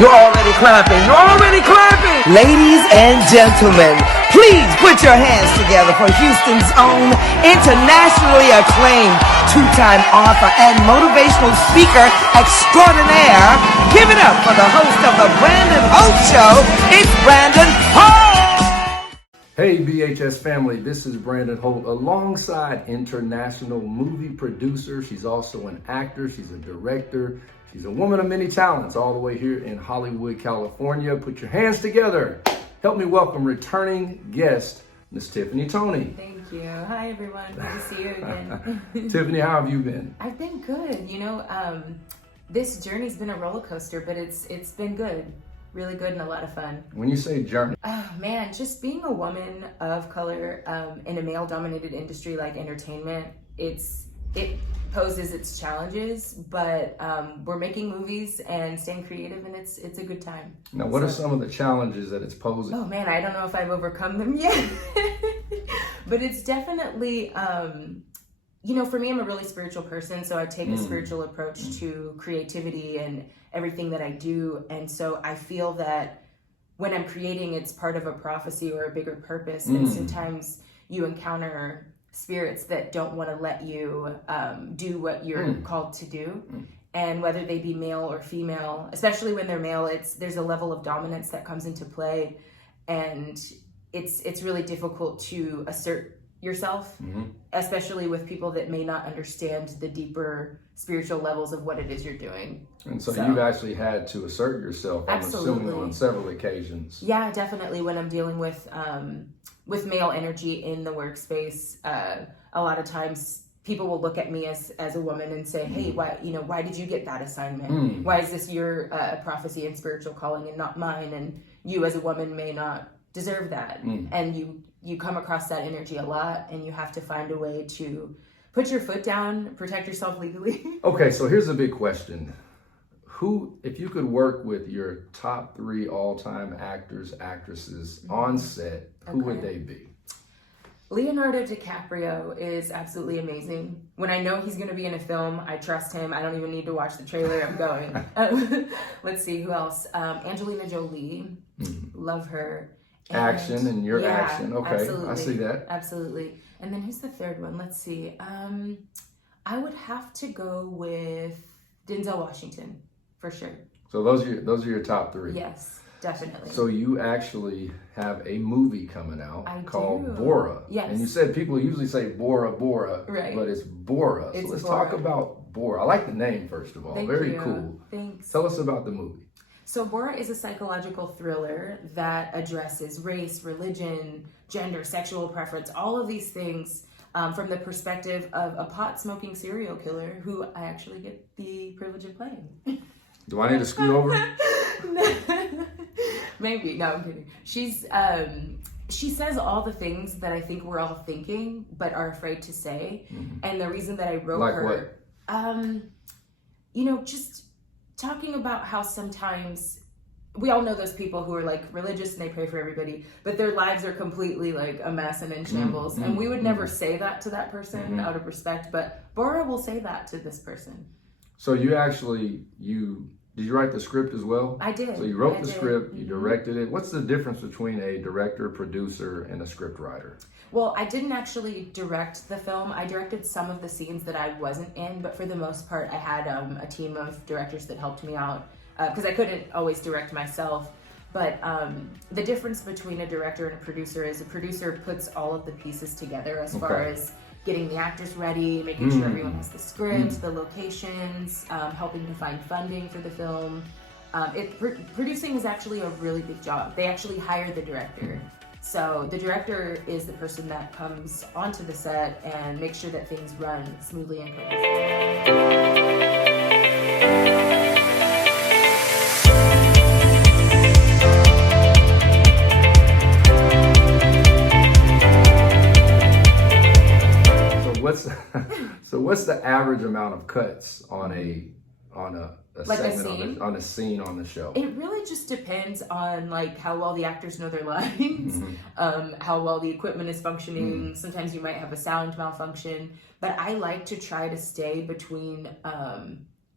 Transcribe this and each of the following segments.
You're already clapping. You're already clapping. Ladies and gentlemen, please put your hands together for Houston's own internationally acclaimed two-time author and motivational speaker extraordinaire. Give it up for the host of the Brandon Holt Show. It's Brandon Holt. Hey BHS family, this is Brandon Holt alongside international movie producer. She's also an actor, she's a director, she's a woman of many talents all the way here in Hollywood, California. Put your hands together. Help me welcome returning guest, Miss Tiffany Toney. Thank you. Hi everyone, good to see you again. Tiffany, how have you been? I've been good. You know, this journey's been a roller coaster, but it's been good. Really good and a lot of fun. When you say journey, oh man, just being a woman of color in a male-dominated industry like entertainment, it poses its challenges, but we're making movies and staying creative, and it's a good time. Now, what are some of the challenges that it's posing? Oh man, I don't know if I've overcome them yet, but it's definitely. You know, for me, I'm a really spiritual person, so I take a spiritual approach to creativity and everything that I do. And so I feel that when I'm creating, it's part of a prophecy or a bigger purpose. And sometimes you encounter spirits that don't want to let you do what you're called to do. And whether they be male or female, especially when they're male, there's a level of dominance that comes into play. And it's really difficult to assert yourself, especially with people that may not understand the deeper spiritual levels of what it is you're doing. And so you've actually had to assert yourself, I'm assuming, on several occasions. Yeah, definitely. When I'm dealing with male energy in the workspace, a lot of times people will look at me as a woman and say, hey, why did you get that assignment? Why is this your prophecy and spiritual calling and not mine? And you as a woman may not deserve that. And you come across that energy a lot, and you have to find a way to put your foot down, protect yourself legally. Okay, so here's a big question. Who, if you could work with your top 3 all-time actors, actresses on set, who would they be? Leonardo DiCaprio is absolutely amazing. When I know he's going to be in a film, I trust him. I don't even need to watch the trailer. I'm going. Let's see, who else? Angelina Jolie. Love her. Action and your action. Okay, absolutely. I see that. Absolutely. And then who's the third one? Let's see. I would have to go with Denzel Washington for sure. So those are your top 3. Yes, definitely. So you actually have a movie coming out called do. Bora. Yes. And you said people usually say Bora Bora, right? But it's Bora. It's so let's Bora. talk about Bora. I like the name first of all. Thank Very you. cool. Thanks. Tell us about the movie. So Bora is a psychological thriller that addresses race, religion, gender, sexual preference, all of these things from the perspective of a pot-smoking serial killer who I actually get the privilege of playing. Do I need to scoot over? Maybe. No, I'm kidding. She says all the things that I think we're all thinking but are afraid to say. And the reason that I wrote like her... what? Just... talking about how sometimes we all know those people who are like religious and they pray for everybody, but their lives are completely like a mess and in shambles. And we would never say that to that person out of respect, but Bora will say that to this person. So you actually, did you write the script as well? I did. So you wrote the script, you directed it. What's the difference between a director, producer, and a script writer? Well, I didn't actually direct the film. I directed some of the scenes that I wasn't in, but for the most part, I had a team of directors that helped me out because I couldn't always direct myself. But the difference between a director and a producer is a producer puts all of the pieces together as far as getting the actors ready, making sure everyone has the script, the locations, helping to find funding for the film. Producing is actually a really big job. They actually hire the director. So the director is the person that comes onto the set and makes sure that things run smoothly and cohesively. So what's the average amount of cuts on a like segment on a scene on the show? It really just depends on like how well the actors know their lines, how well the equipment is functioning. Sometimes you might have a sound malfunction, but I like to try to stay between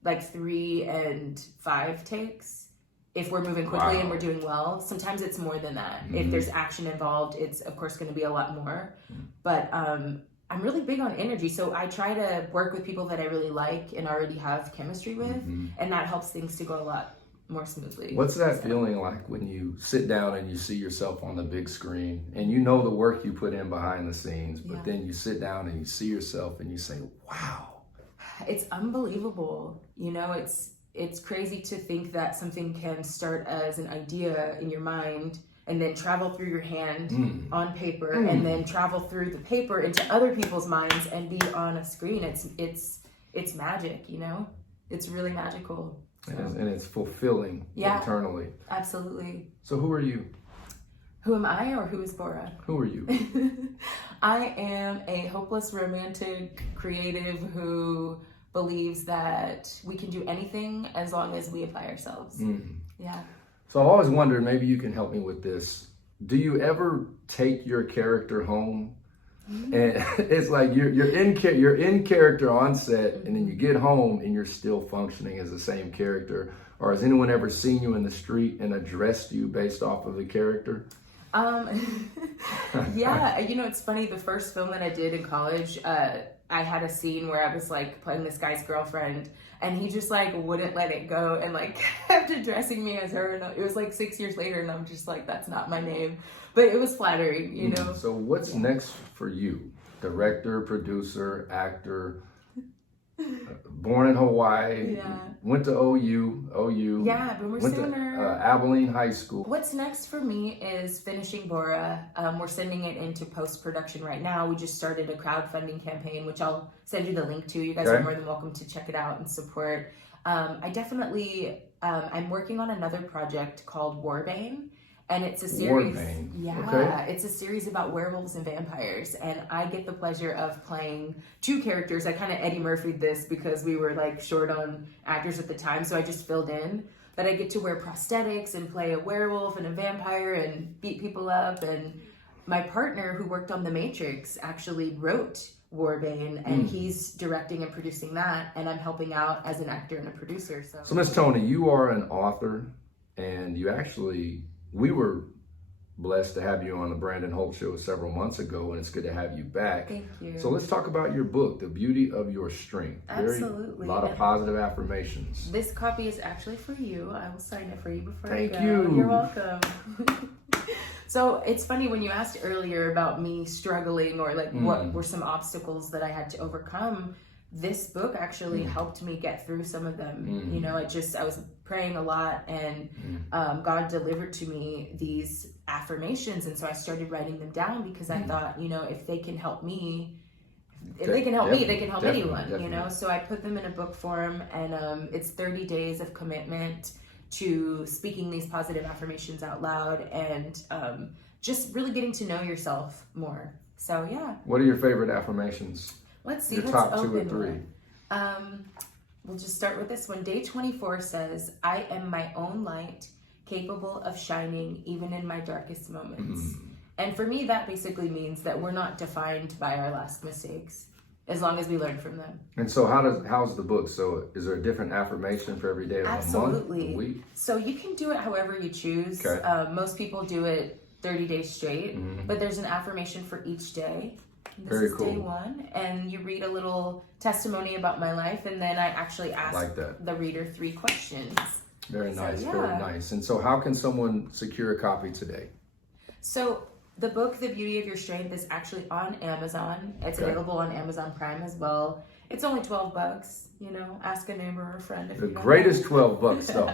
like 3 and 5 takes. if we're moving quickly and we're doing well, sometimes it's more than that. If there's action involved, it's of course going to be a lot more. But I'm really big on energy, so I try to work with people that I really like and already have chemistry with, and that helps things to go a lot more smoothly. What's that feeling like when you sit down and you see yourself on the big screen and you know the work you put in behind the scenes, but then you sit down and you see yourself and you say, wow. It's unbelievable. You know, it's crazy to think that something can start as an idea in your mind and then travel through your hand on paper and then travel through the paper into other people's minds and be on a screen. It's magic, you know? It's really magical. So. And it's fulfilling internally. Absolutely. So who are you? Who am I, or who is Bora? Who are you? I am a hopeless romantic creative who believes that we can do anything as long as we apply ourselves. Yeah. So I've always wondered, maybe you can help me with this. Do you ever take your character home? And it's like you're in character on set, and then you get home and you're still functioning as the same character. Or has anyone ever seen you in the street and addressed you based off of the character? Yeah, you know, it's funny. The first film that I did in college, I had a scene where I was like playing this guy's girlfriend, and he just like wouldn't let it go and like kept addressing me as her. And it was like 6 years later, and I'm just like, that's not my name. But it was flattering, you know. So what's next for you? Director, producer, actor, born in Hawaii, went to OU. Yeah, Boomer went Sooner. to Abilene High School. What's next for me is finishing Bora. We're sending it into post-production right now. We just started a crowdfunding campaign, which I'll send you the link to. You guys are more than welcome to check it out and support. I definitely, I'm working on another project called Warbane. And it's a series, it's a series about werewolves and vampires, and I get the pleasure of playing two characters. I kind of Eddie Murphy'd this because we were like short on actors at the time, so I just filled in. But I get to wear prosthetics and play a werewolf and a vampire and beat people up. And my partner, who worked on The Matrix, actually wrote Warbane, and he's directing and producing that, and I'm helping out as an actor and a producer. So Miss Toney, you are an author, and you actually... We were blessed to have you on the Brandon Holt Show several months ago, and it's good to have you back. Thank you. So let's talk about your book, The Beauty of Your Strength. Absolutely. A lot of positive affirmations. This copy is actually for you. I will sign it for you before Thank I go. you. You're welcome. So it's funny, when you asked earlier about me struggling or like what were some obstacles that I had to overcome, this book actually helped me get through some of them. You know, I was praying a lot, and God delivered to me these affirmations, and so I started writing them down because I thought, you know, if they can help me, they can help anyone, you know. So I put them in a book form, and it's 30 days of commitment to speaking these positive affirmations out loud, and just really getting to know yourself more. So yeah. What are your favorite affirmations? Let's see. Your let's top open 2 or 3. We'll just start with this one. Day 24 says, I am my own light, capable of shining even in my darkest moments. And for me, that basically means that we're not defined by our last mistakes, as long as we learn from them. And so how's the book? So is there a different affirmation for every day of the month, a week? So you can do it however you choose. Okay. Most people do it 30 days straight, but there's an affirmation for each day. This is cool. Day 1, and you read a little testimony about my life, and then I actually ask the reader 3 questions. Very nice, very nice. And so how can someone secure a copy today? So the book, The Beauty of Your Strength, is actually on Amazon. It's available on Amazon Prime as well. It's only $12, you know, ask a neighbor or a friend. If the greatest $12 though.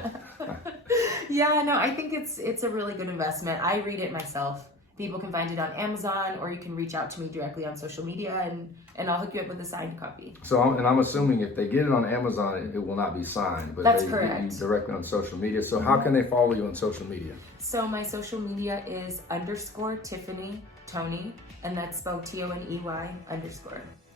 Yeah, no, I think it's a really good investment. I read it myself. People can find it on Amazon, or you can reach out to me directly on social media, and I'll hook you up with a signed copy. So, I'm assuming if they get it on Amazon, it will not be signed, but that's they correct. get you directly on social media. So how can they follow you on social media? So my social media is _Tiffany Toney, and that's spelled TONEY _.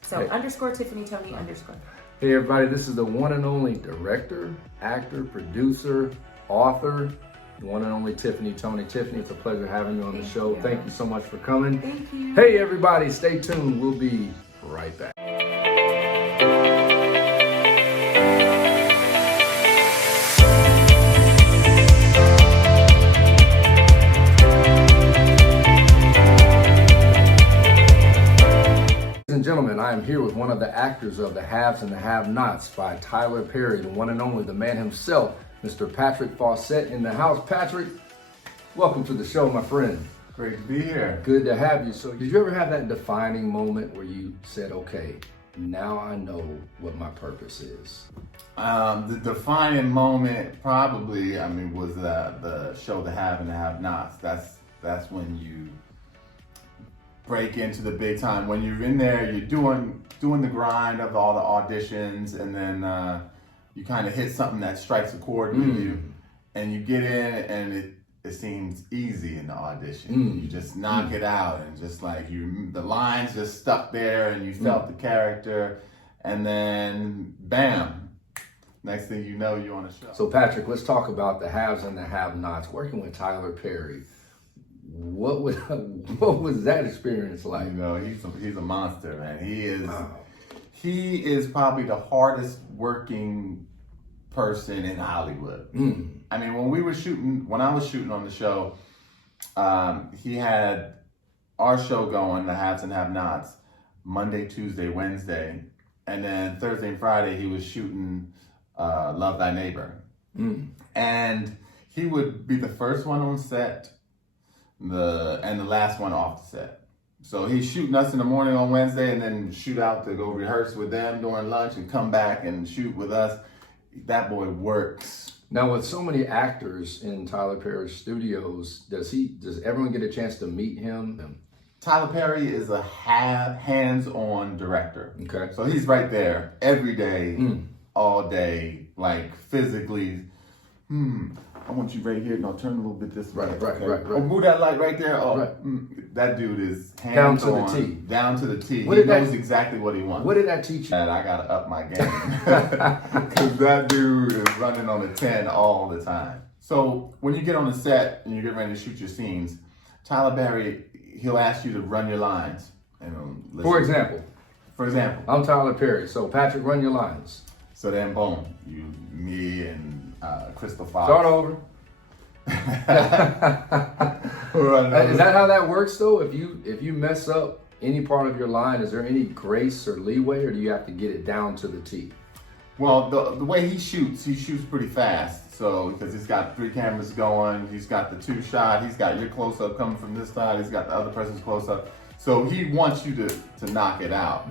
So _Tiffany Toney _. Hey everybody, this is the one and only director, actor, producer, author, the one and only Tiffany Toney. Tiffany, it's a pleasure having you on the show. Thank you so much for coming. Thank you. Hey everybody, stay tuned. We'll be right back. I am here with one of the actors of The Haves and the Have-Nots by Tyler Perry, the one and only, the man himself, Mr. Patrick Faucette in the house. Patrick, welcome to the show, my friend. Great to be here. Good to have you. So did you ever have that defining moment where you said, okay, now I know what my purpose is? The defining moment probably, was the show The Have and the Have-Nots. That's when you break into the big time. When you're in there, you're doing the grind of all the auditions, and then you kind of hit something that strikes a chord with you, and you get in, and it seems easy in the audition. You just knock it out, and just like the lines just stuck there, and you felt the character, and then bam, next thing you know, you're on a show. So Patrick, let's talk about The Haves and the Have-Nots. Working with Tyler Perry, what was that experience like? You know, he's a monster, man. He is probably the hardest working person in Hollywood. I mean, when I was shooting on the show, he had our show going, The Haves and Have-Nots, Monday, Tuesday, Wednesday, and then Thursday and Friday he was shooting Love Thy Neighbor. And he would be the first one on set, and the last one off the set. So he's shooting us in the morning on Wednesday, and then shoot out to go rehearse with them during lunch, and come back and shoot with us. That boy works. Now, with so many actors in Tyler Perry's studios, does everyone get a chance to meet him? Tyler Perry is a hands-on director. Okay. So he's right there every day, all day, like physically. I want you right here. No, turn a little bit this way. Right. Oh, move that light right there. Oh, right. That dude is down to hands-on. the T. Down to the T. What He did that- knows exactly what he wants. What did that teach you? And I gotta up my game, because that dude is running on a 10 all the time. So when you get on the set and you get ready to shoot your scenes, Tyler Perry, he'll ask you to run your lines. And For example, I'm Tyler Perry. So Patrick, run your lines. So then boom, me and Crystal Fox. Start over. Is that how that works though? If you mess up any part of your line, is there any grace or leeway, or do you have to get it down to the T? Well, the way he shoots pretty fast. So because he's got 3 cameras going, he's got the 2 shot, he's got your close up coming from this side, he's got the other person's close up. So he wants you to knock it out.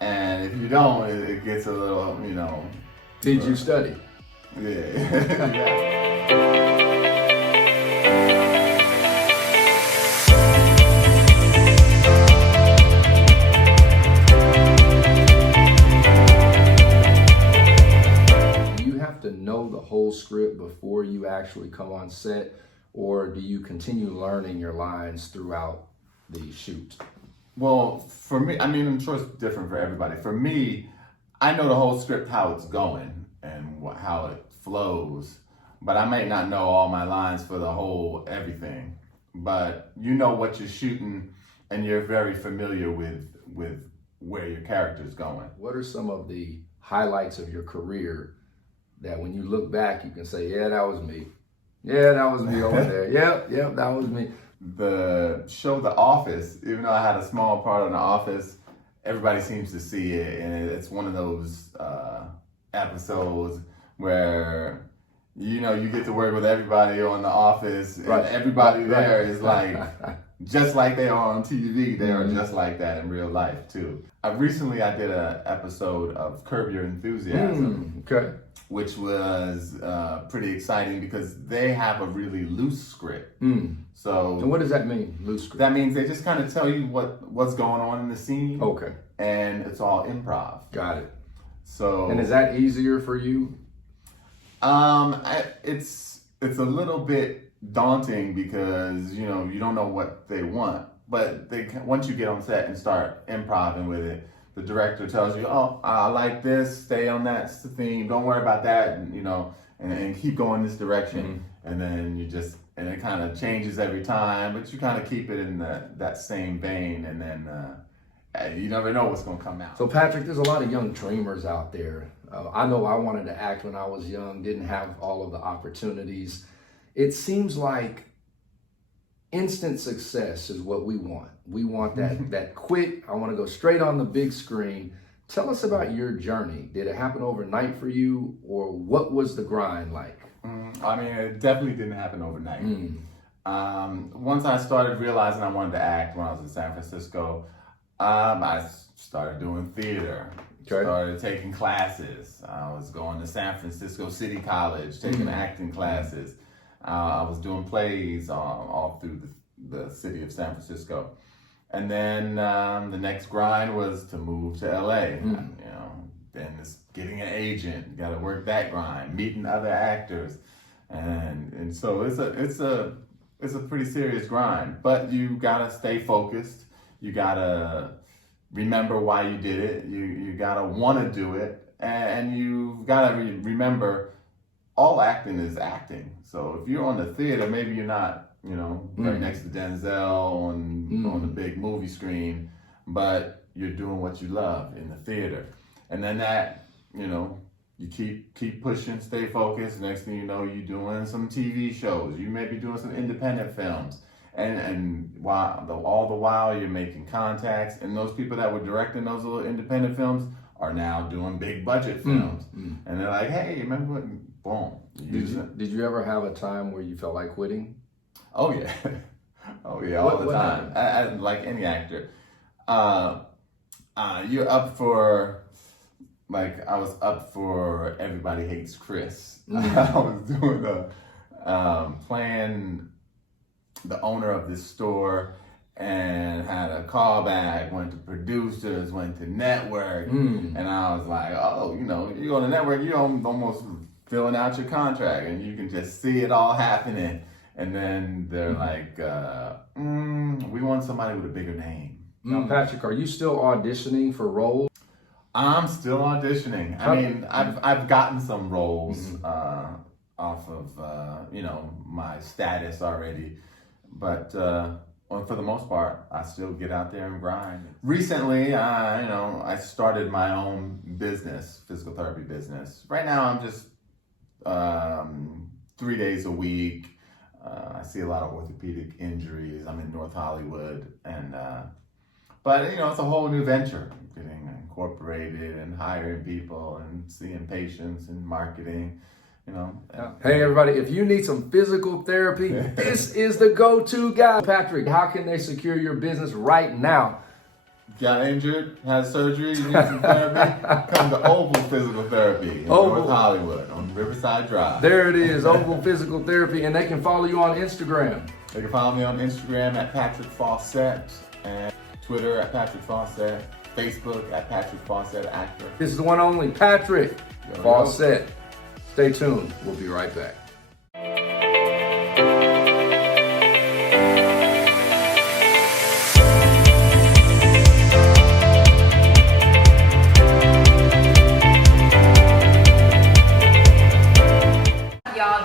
And if you don't, it gets a little, Did you study? Yeah. Do you have to know the whole script before you actually come on set, or do you continue learning your lines throughout the shoot? Well, for me, I'm sure it's different for everybody. For me, I know the whole script, how it's going and how it flows, but I may not know all my lines for the whole everything. But you know what you're shooting, and you're very familiar with where your character's going. What are some of the highlights of your career that when you look back, you can say, yeah, that was me. Yeah, that was me over there. Yep, that was me. The show The Office, even though I had a small part in The Office, everybody seems to see it, and it's one of those episodes where you get to work with everybody on The Office, and everybody there is like just like they are on TV. They are just like that in real life too. Recently I did an episode of Curb Your Enthusiasm, which was pretty exciting because they have a really loose script. So and what does that mean, loose script? That means they just kind of tell you what's going on in the scene. Okay. And it's all improv. Got it. So. And is that easier for you? It's a little bit daunting because you don't know what they want. But once you get on set and start improvising with it, the director tells you, "Oh, I like this. Stay on that theme. Don't worry about that." And keep going this direction. And then and it kind of changes every time, but you kind of keep it in that same vein, and then you never know what's going to come out. So Patrick, there's a lot of young dreamers out there. I know I wanted to act when I was young, didn't have all of the opportunities. It seems like instant success is what we want. We want that quick, I want to go straight on the big screen. Tell us about your journey. Did it happen overnight for you, or what was the grind like? I mean, it definitely didn't happen overnight. Once I started realizing I wanted to act when I was in San Francisco, I started doing theater. Okay. Started taking classes. I was going to San Francisco City College, taking acting classes. I was doing plays all through the city of San Francisco. And then the next grind was to move to LA. You know, then it's getting an agent. You got to work that grind, meeting other actors, and so it's a pretty serious grind. But you gotta stay focused. You gotta remember why you did it. You gotta want to do it, and you gotta remember all acting is acting. So if you're on the theater, maybe you're not, you know, right next to Denzel on the big movie screen, but you're doing what you love in the theater. And then that, you know, you keep pushing, stay focused. Next thing you know, you're doing some TV shows. You may be doing some independent films. And all the while you're making contacts. And those people that were directing those little independent films are now doing big budget films. And they're like, hey, remember what, boom. Did you ever have a time where you felt like quitting? Oh yeah. Oh yeah, all the time. I, like any actor. You're up for, like, I was up for Everybody Hates Chris. I was doing playing the owner of this store, and had a callback, went to producers, went to network, and I was like, oh, you know, you go to network, you're almost filling out your contract, and you can just see it all happening. And then they're like, we want somebody with a bigger name. Now, Patrick, are you still auditioning for roles? I'm still auditioning. I mean, I've gotten some roles off of you know, my status already, but for the most part, I still get out there and grind. Recently, you know, I started my own business, physical therapy business. Right now, I'm just 3 days a week. I see a lot of orthopedic injuries. I'm in North Hollywood, and but you know, it's a whole new venture. Getting incorporated and hiring people and seeing patients and marketing. You know. Hey everybody, if you need some physical therapy, this is the go-to guy. Patrick, how can they secure your business right now? Got injured, had surgery, you need some therapy? Come to Oval Physical Therapy in North Hollywood on Riverside Drive. There it is, Oval Physical Therapy, and they can follow you on Instagram. They can follow me on Instagram at Patrick Faucette, and Twitter at Patrick Faucette, Facebook at Patrick Faucette Actor. This is the one only, Patrick Faucette. Stay tuned, we'll be right back.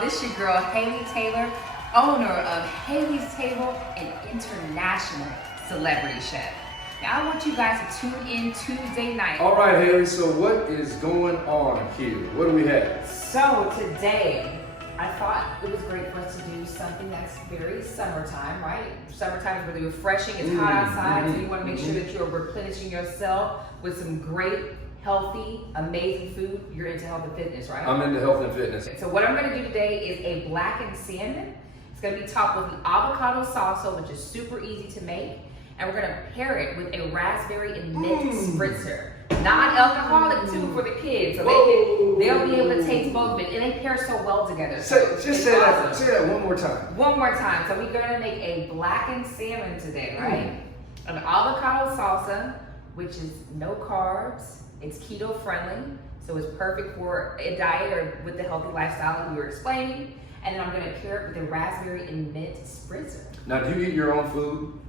This your girl, Haley Taylor, owner of Haley's Table, an international celebrity chef. Now, I want you guys to tune in Tuesday night. All right, Haley, so what is going on here? What do we have? So today, I thought it was great for us to do something that's very summertime, right? Summertime is really refreshing, it's hot outside, so you want to make sure that you're replenishing yourself with some great, healthy, amazing food. You're into health and fitness, right? I'm into health and fitness. So what I'm going to do today is a blackened salmon. It's going to be topped with the avocado salsa, which is super easy to make. And we're going to pair it with a raspberry and mint spritzer. Non-alcoholic too for the kids, so they'll be able to taste both of it, and they pair so well together. Just say that one more time. One more time. So we're going to make a blackened salmon today, right? An avocado salsa, which is no carbs. It's keto friendly, so it's perfect for a diet or with the healthy lifestyle that we were explaining. And then I'm going to pair it with a raspberry and mint spritzer. Now, do you eat your own food?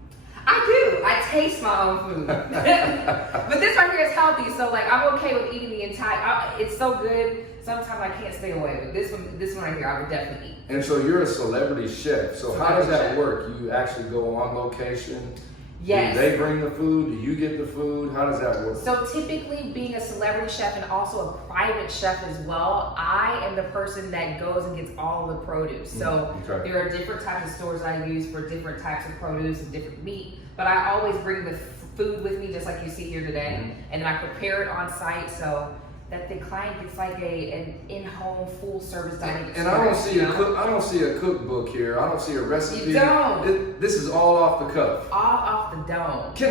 I do. I taste my own food. But this right here is healthy, so like I'm okay with eating the entire. It's so good. Sometimes I can't stay away, but this one right here, I would definitely eat. And so you're a celebrity chef. So how does that work? You actually go on location Yes. Do they bring the food? Do you get the food? How does that work? So typically, being a celebrity chef and also a private chef as well, I am the person that goes and gets all the produce. So Okay. there are different types of stores I use for different types of produce and different meat, but I always bring the food with me, just like you see here today, and then I prepare it on site so that the client gets like an in-home full service dining. And I don't see I don't see a cookbook here. I don't see a recipe. You don't. This is all off the cuff. All off the dome. Can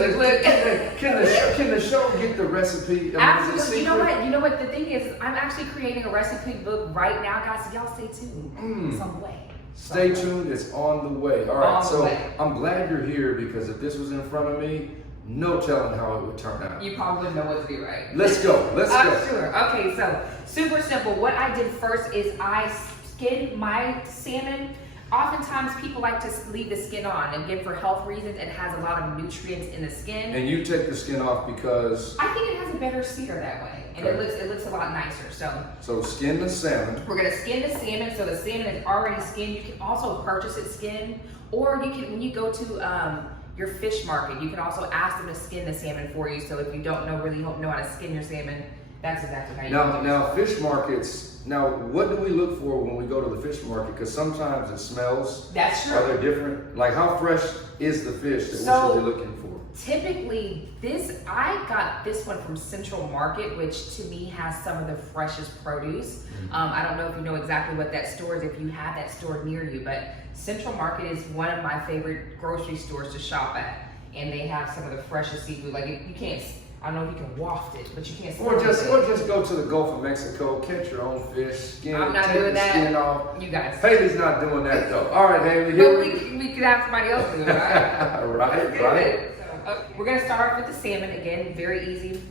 the show get the recipe? I mean, is it Absolutely. You know secret? what? You know what? The thing is, I'm actually creating a recipe book right now, guys. So y'all stay tuned. It's on the way. Stay tuned. It's on the way. All right. On the So way. I'm glad you're here because if this was in front of me, no telling how it would turn out. You probably wouldn't know what to do, right? Let's go. Let's go. Sure. Okay, so super simple. What I did first is I skinned my salmon. Oftentimes people like to leave the skin on, and again for health reasons, it has a lot of nutrients in the skin. And you take the skin off because I think it has a better sear that way, and Okay. it looks a lot nicer. So skin the salmon. we're gonna skin the salmon. So the salmon is already skinned. You can also purchase it skinned, or you can when you go to your fish market, you can also ask them to skin the salmon for you. So if you don't know how to skin your salmon, that's exactly how you do it. Now fish markets. Now, what do we look for when we go to the fish market? Because sometimes it smells. That's true. Are they different? Like, how fresh is the fish that So- we should be looking for? Typically, I got this one from Central Market, which to me has some of the freshest produce. I don't know if you know exactly what that store is, if you have that store near you, but Central Market is one of my favorite grocery stores to shop at. And they have some of the freshest seafood. Like, you can't, I don't know if you can waft it, but you can't smell Or it. just go to the Gulf of Mexico, catch your own fish, skin, I'm not take doing the that. skin off. You guys. Haley's not doing that though. All right, Haley, But here we could have somebody else do it, right? right. So, okay. We're gonna start off with the salmon again, very easy.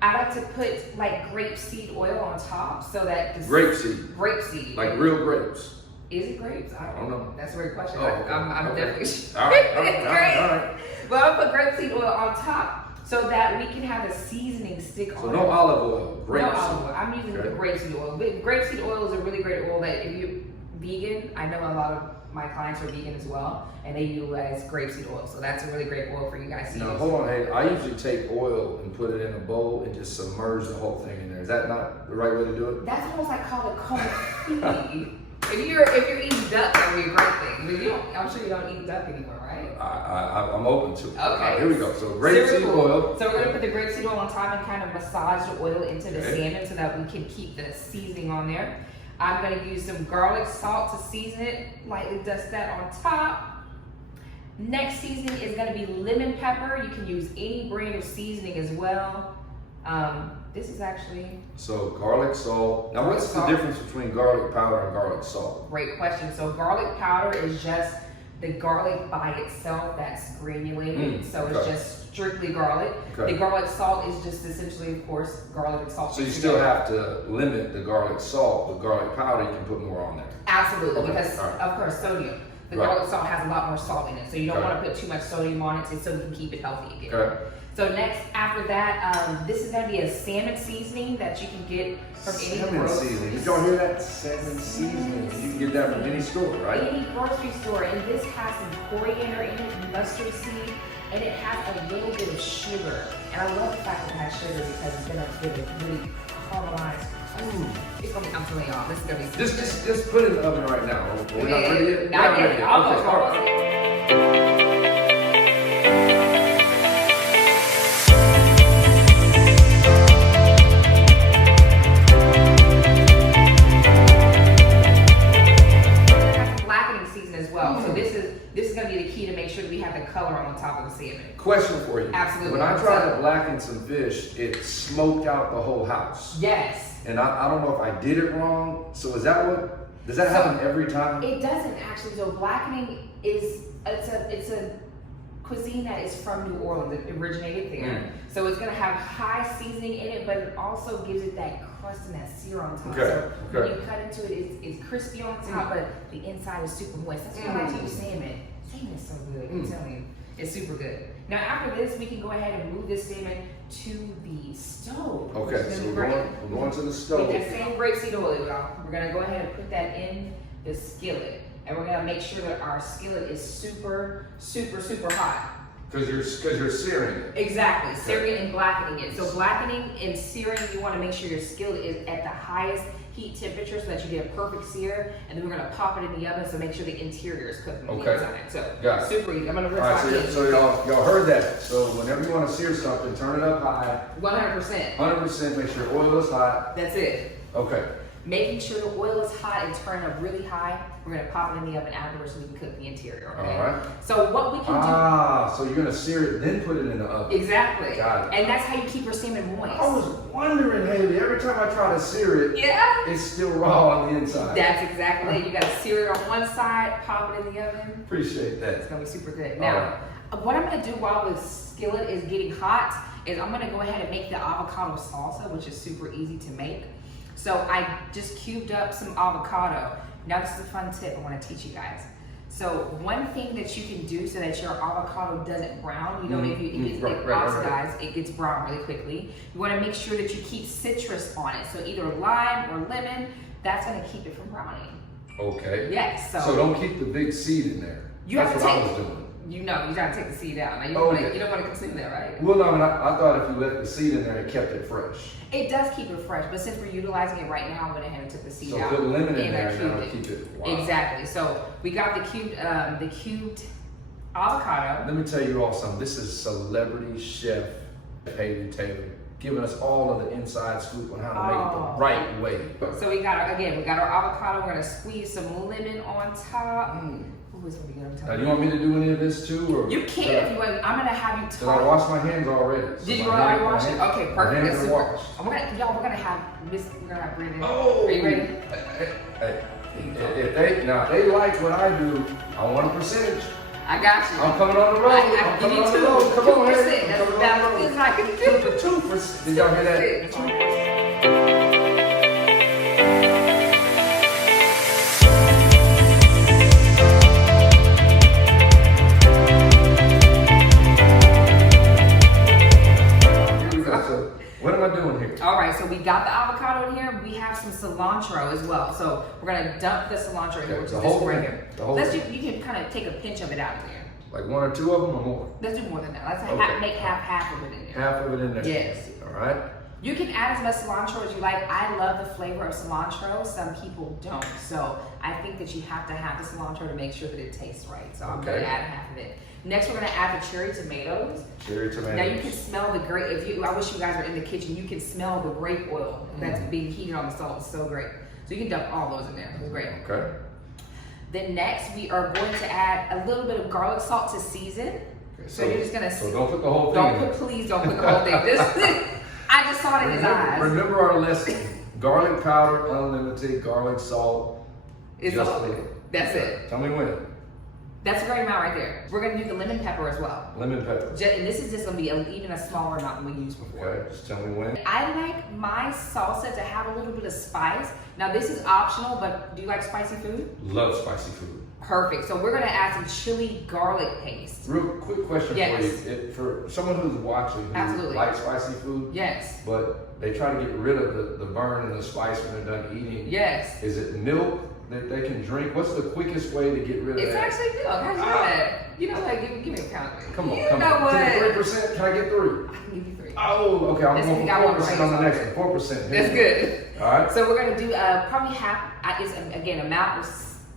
I like to put like grapeseed oil on top so that the Grapeseed, grapeseed, like real grapes. Is it grapes? I don't know. That's a great question. Oh, okay. I'm Okay. definitely. All right, all It's right, great. all right. Well, I'll put grapeseed oil on top so that we can have a seasoning stick So on no it. olive oil, No grapeseed. olive oil. I'm using Okay. the grapeseed oil. But grapeseed oil is a really great oil that if you're vegan, I know a lot of my clients are vegan as well, and they utilize grapeseed oil. So that's a really great oil for you guys to Now use. hold on, Haley. I usually take oil and put it in a bowl and just submerge the whole thing in there. Is that not the right way to do it? That's almost like called a confit. If you're eating duck, that would be a great thing. But you don't, I'm sure you don't eat duck anymore, right? I'm open to it. Okay. All right, here we go. So Super grapeseed cool. oil. So we're gonna put the grapeseed oil on top and kind of massage the oil into the Okay. salmon so that we can keep the seasoning on there. I'm gonna use some garlic salt to season it, lightly dust that on top. Next seasoning is gonna be lemon pepper. You can use any brand of seasoning as well. This is actually So garlic salt. Now what's the Salt. difference between garlic powder and garlic salt? great question. So garlic powder is just the garlic by itself that's granulated. So it's okay. just strictly garlic. Okay. The garlic salt is just essentially, of course, garlic and salt. So you mixed still together. have to limit the garlic salt. The garlic powder, you can put more on there. Absolutely, Okay, because all right. of course sodium. The Right. garlic salt has a lot more salt in it, so you don't Okay. want to put too much sodium on it so you can keep it healthy again. Okay. So next, after that, this is going to be a salmon seasoning that you can get from any Salmon grocery seasoning. Did y'all hear that? Salmon seasoning. You can get that from any store, right? Any grocery store, and this has some coriander in it, mustard seed, and it has a little bit of sugar. And I love the fact that it has sugar because it's gonna give it really caramelized. It's gonna be, I'm telling y'all, this is gonna be. Just put it in the oven right now. We're not ready yet? Not We're yet. ready Almost, Okay, all right. almost. Blackening season as well. So this is going to be the key to make sure that we have the color on the top of the salmon. Question for you. Absolutely. When I tried to blacken some fish, it smoked out the whole house. Yes. And I don't know if I did it wrong. So is that what, does that happen every time? It doesn't actually. So blackening is it's a cuisine that is from New Orleans. It originated there. So it's going to have high seasoning in it, but it also gives it that crust and that sear on top. Okay, So when okay. you cut into it, it's crispy on top, but the inside is super moist. That's why I like to use salmon. Salmon is so good. I'm telling you. It's super good. Now after this, we can go ahead and move this salmon to the stove. which Okay, is so gonna be we're great. going to the With stove. that same grapeseed oil, y'all. We're gonna go ahead and put that in the skillet. And we're gonna make sure that our skillet is super, super, super hot. Because you're searing it. Exactly, searing and blackening it. So blackening and searing, you want to make sure your skillet is at the highest heat temperature so that you get a perfect sear, and then we're gonna pop it in the oven, so make sure the interior is cooked from the inside. So got it. super easy. I'm gonna All right, so y'all heard that. So whenever you want to sear something, turn it up high. 100%. 100%. Make sure oil is hot. That's it. Okay. Making sure the oil is hot and turn it up really high. We're gonna pop it in the oven afterwards so we can cook the interior. Okay. All right. So what we can so you're gonna sear it, then put it in the oven. Exactly. Got it. And that's how you keep your salmon moist. I was wondering, Haley, every time I try to sear it, Yeah. it's still raw on the inside. That's exactly it. You gotta sear it on one side, pop it in the oven. Appreciate It's that. gonna be super good. Now, what I'm gonna do while the skillet is getting hot is I'm gonna go ahead and make the avocado salsa, which is super easy to make. So I just cubed up some avocado. Now this is a fun tip I wanna teach you guys. So one thing that you can do so that your avocado doesn't brown, you know, if it gets oxidized, it gets brown really quickly. You wanna make sure that you keep citrus on it. So either lime or lemon, that's gonna keep it from browning. Okay. Yes, So don't keep the big seed in there. You That's have to what I take- was doing. you gotta take the seed out. Now you don't wanna consume that, right? Well, no, I thought if you left the seed in there, it kept it fresh. It does keep it fresh, but since we're utilizing it right now, I went ahead and took the seed So out. put lemon in and I there and cubed that'll it. keep it. Wow. Exactly. So we got the cubed avocado. Let me tell you all something. This is celebrity chef Haley Taylor giving us all of the inside scoop on how to make it the right way. So we got our avocado. We're gonna squeeze some lemon on top. Ooh, it's gonna be good. I'm Now, telling do you want me to do any of this too? Or You can if you want. I'm gonna have you Because I talk. washed my hands already. So Did you my already hand- wash my it? hand- Okay, my perfect. hands That's are super. washed. We're gonna have Brandon. Oh, Are you ready? Hey, if they like what I do, I want a percentage. I got you. I'm coming on the road. I'm give coming you on the two. road. Come on, 2%. Haley. That's I'm coming about on the as road. good as I can do. 2%. Did y'all hear that? 2%. So what am I doing here? All right, so we got the avocado in here. We have some cilantro as well. So we're gonna dump the cilantro in here, which the is this whole right thing? here. The whole Let's thing? do, you can kind of take a pinch of it out of there. Like one or two of them or more? Let's do more than that. Let's Okay. make half of it in there. Half of it in there. Yes. All right. You can add as much cilantro as you like. I love the flavor of cilantro. Some people don't. So I think that you have to have the cilantro to make sure that it tastes right. So I'm gonna Okay. add half of it. Next, we're gonna add the cherry tomatoes. Cherry tomatoes. Now you can smell the grape. I wish you guys were in the kitchen. You can smell the grape oil that's being heated on the stove. It's so great. So you can dump all those in there. It's great. Okay. Then next, we are going to add a little bit of garlic salt to season. So you're just gonna. So don't put the whole thing in. Please don't put the whole thing. I just saw it in his eyes. Remember our lesson. Garlic powder, unlimited. Garlic salt. It's just all. lemon. That's it. Tell me when. That's a great amount right there. We're gonna do the lemon pepper as well. Lemon pepper. And this is just gonna be even a smaller amount than we used before. Okay, just tell me when. I like my salsa to have a little bit of spice. Now this is optional, but do you like spicy food? Love spicy food. Perfect. So we're gonna add some chili garlic paste. Real quick question Yes. for you. For someone who's watching who Absolutely. likes spicy food, Yes. but they try to get rid of the burn and the spice when they're done eating. Yes. Is it milk that they can drink? What's the quickest way to get rid of It's that? actually milk. How'd you know that? You know what? Give me a count. Come on, you come know on. What? To the 3%, can I get 3? I can give you 3. Oh, okay. I'm Let's going see, for got one 4% right, on the so next good. one. 4%. That's good. All right. So we're gonna do probably half. Is again amount of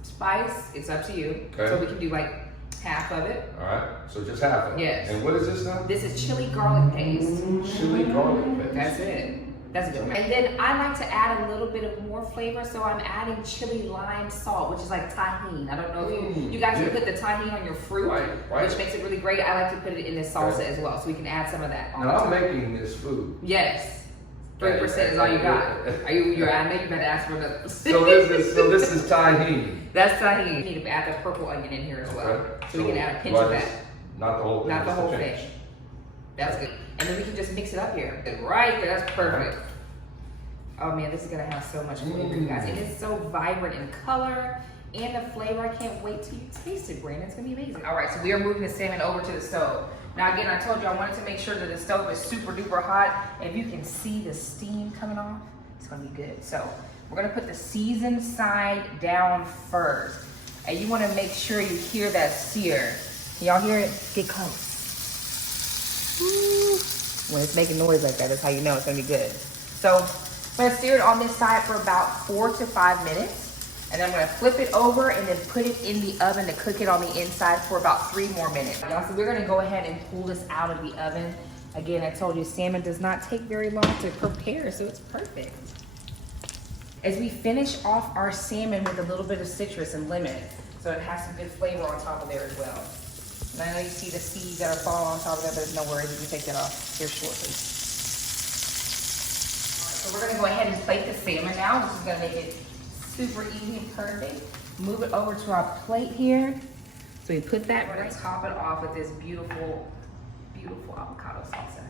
spice. It's up to you. Okay. So we can do like half of it. All right. So just half of it. Yes. And what is this now? This is chili garlic paste. Chili garlic paste. That's it. That's a good one. And then I like to add a little bit of more flavor, so I'm adding chili lime salt, which is like tahini. I don't know if you guys can put the tahini on your fruit, Right. which makes it really great. I like to put it in the salsa as well, so we can add some of that on Now I'm top. making this food. Yes. 3% is all you got. I know you better ask for another. So this is tahini. That's tahini. You need to add the purple onion in here as well. Okay. So we can add a pinch do I of that. just- Not the whole thing. Not the just a whole pinch. thing. That's good. And then we can just mix it up here. Right there, that's perfect. Oh man, this is gonna have so much flavor, you guys. And it's so vibrant in color and the flavor. I can't wait till you taste it, Brandon. It's gonna be amazing. All right, so we are moving the salmon over to the stove. Now again, I told you I wanted to make sure that the stove is super duper hot. If you can see the steam coming off, it's gonna be good. So we're gonna put the seasoned side down first. And you wanna make sure you hear that sear. Can y'all hear it? Get close. When it's making noise like that, that's how you know it's gonna be good. So I'm gonna sear it on this side for about 4 to 5 minutes. And then I'm gonna flip it over and then put it in the oven to cook it on the inside for about 3 more minutes. Y'all, so we're gonna go ahead and pull this out of the oven. Again, I told you salmon does not take very long to prepare, so it's perfect. As we finish off our salmon with a little bit of citrus and lemon, so it has some good flavor on top of there as well. And I know you see the seeds that are falling on top of there, but it's no worries, we can take that off here shortly. So we're gonna go ahead and plate the salmon now, which is gonna make it super easy and perfect. Move it over to our plate here. So we put that, we're gonna top it off with this beautiful, beautiful avocado salsa.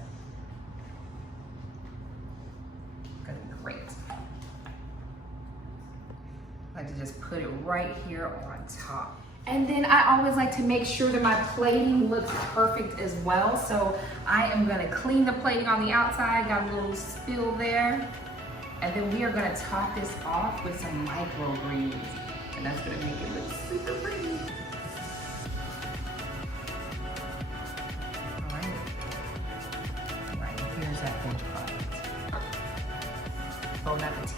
Gonna be great. I like to just put it right here on top. And then I always like to make sure that my plating looks perfect as well. So I am gonna clean the plating on the outside, got a little spill there. And then we are gonna top this off with some microgreens. And that's gonna make it look super pretty. All right, here's that finished product. Bon appetit.